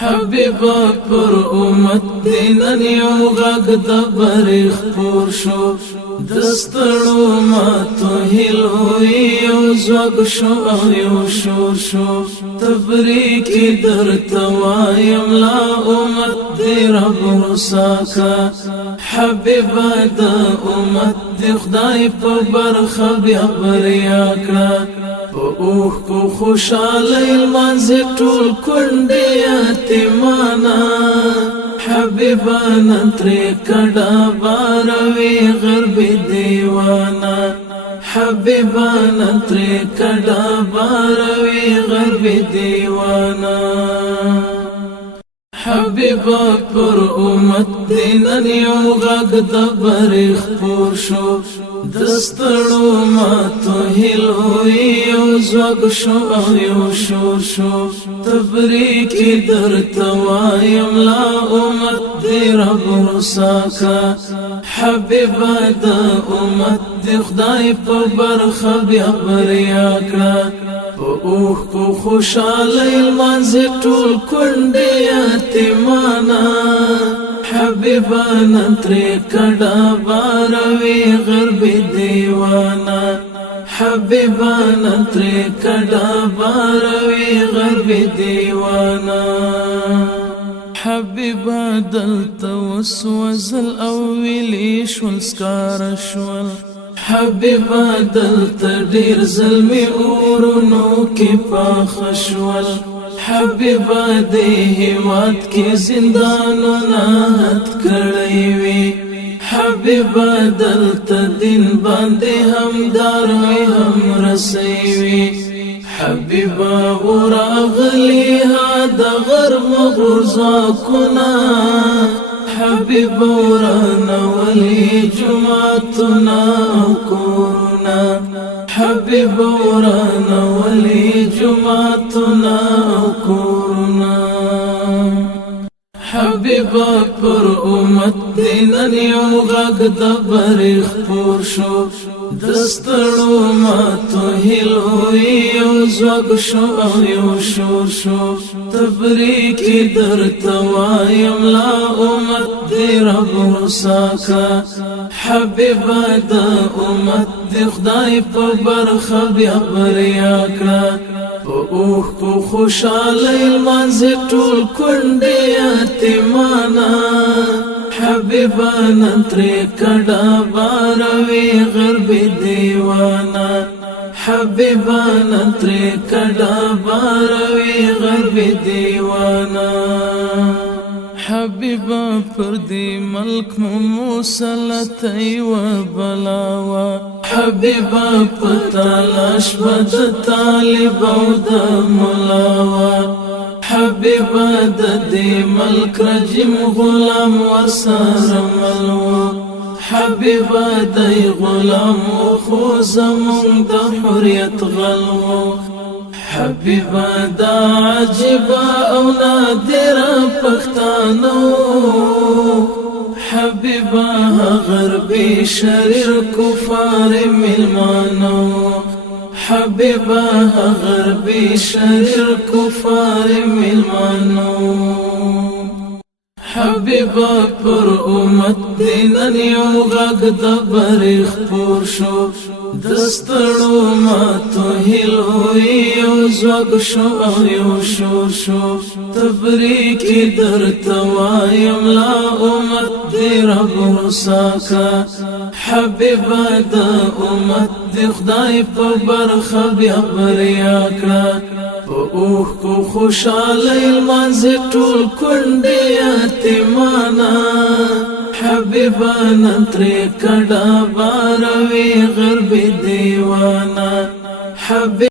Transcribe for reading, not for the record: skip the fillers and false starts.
حبیبا پر امت دینن یو غږ د بریښ خپور شو دستړو ماتو هیلو یو ځواک شو او یو شور شو تبریکی درته وایم لا امت دی رب رساکا حبیبا د امت دی خدای په برخه بیا بریا کړه په اوښکو خوشحالی لمانځي ټول کونډې یتیمانا حبیبا نن ترې کډه باروي غربي دیوانا حبیبا نن ترې کډه باروي غربي دیوانا حبیبا پر امت دینن یو غږ د بریښ خپور شو دستړو ماتو هیلو یو ځواک شو او یو شور شو تبریکی درته وایم لا امت دی رب رساکا حبیبا د امت دی خدای په برخه بیا بریا کړه په اوښکو خوشحالی لمانځي ټول کونډې یتیمانا حبیبا نن ترې کډه باروي غربي دیوانا حبیبا نن ترې کډه باروي غربي دیوانا حبیبا دلته وسوځل او ویلي شول سکاره شول حبیبا دلته ډېر ظلمي اورونو کې پاخه شول حبیبا دې هیواد کې زندانونه هت کړی وي حبیبا دلته دین باندې هم داروي هم رسوي وي حبیبا وراغلی ها د غرب غرزاکونه حبیبا ورانولی جماعتنا او کورنا حبیبا ورانولی جماعتنا او کورنا حبیبا پر امت دینن یو غږ د بریښ خپور شو دستړو ماتو هیلو یو ځواک شو او یو شور شو تبریکی درته وایم لا امت دی رب رساکا حبیبا د امت دی خدای په برخه بیا بریا کړه په اوښکو خوشحالی لمانځي ټول کونډې یتیمانا حبیبا نن ترې کډه باروي غربي دیوانا حبیبا نن ترې کډه باروي غربي دیوانا حبیبا پر دې ملک مو مسلطی و بلاوا حبیبا پتالاش بد طالب او د ملاوا حبیبا د دې ملک رجم غلام ورسره ملو حبیبا د غلام خو زمون د حریت غلو حبیبا دا عجیبا او نادرا پښتانو حبیبا غربی شریر کفار ملمانو حبیبا غربی شریر کفار ملمانو حبیبا پر امت دینن یو غږ د بریښ خپور شو دستړو ماتو هیلو یو ځواک شو او یو شور شو تبریکی درته وایم لا امت دی رب رساکا حبیبا د امت دی خدای په برخه بیا بریا کړه په اوښکو خوشحالی لمانځي ټول کونډې یتیمانا حبیبا نن ترې کډه باروي غربي دیوانا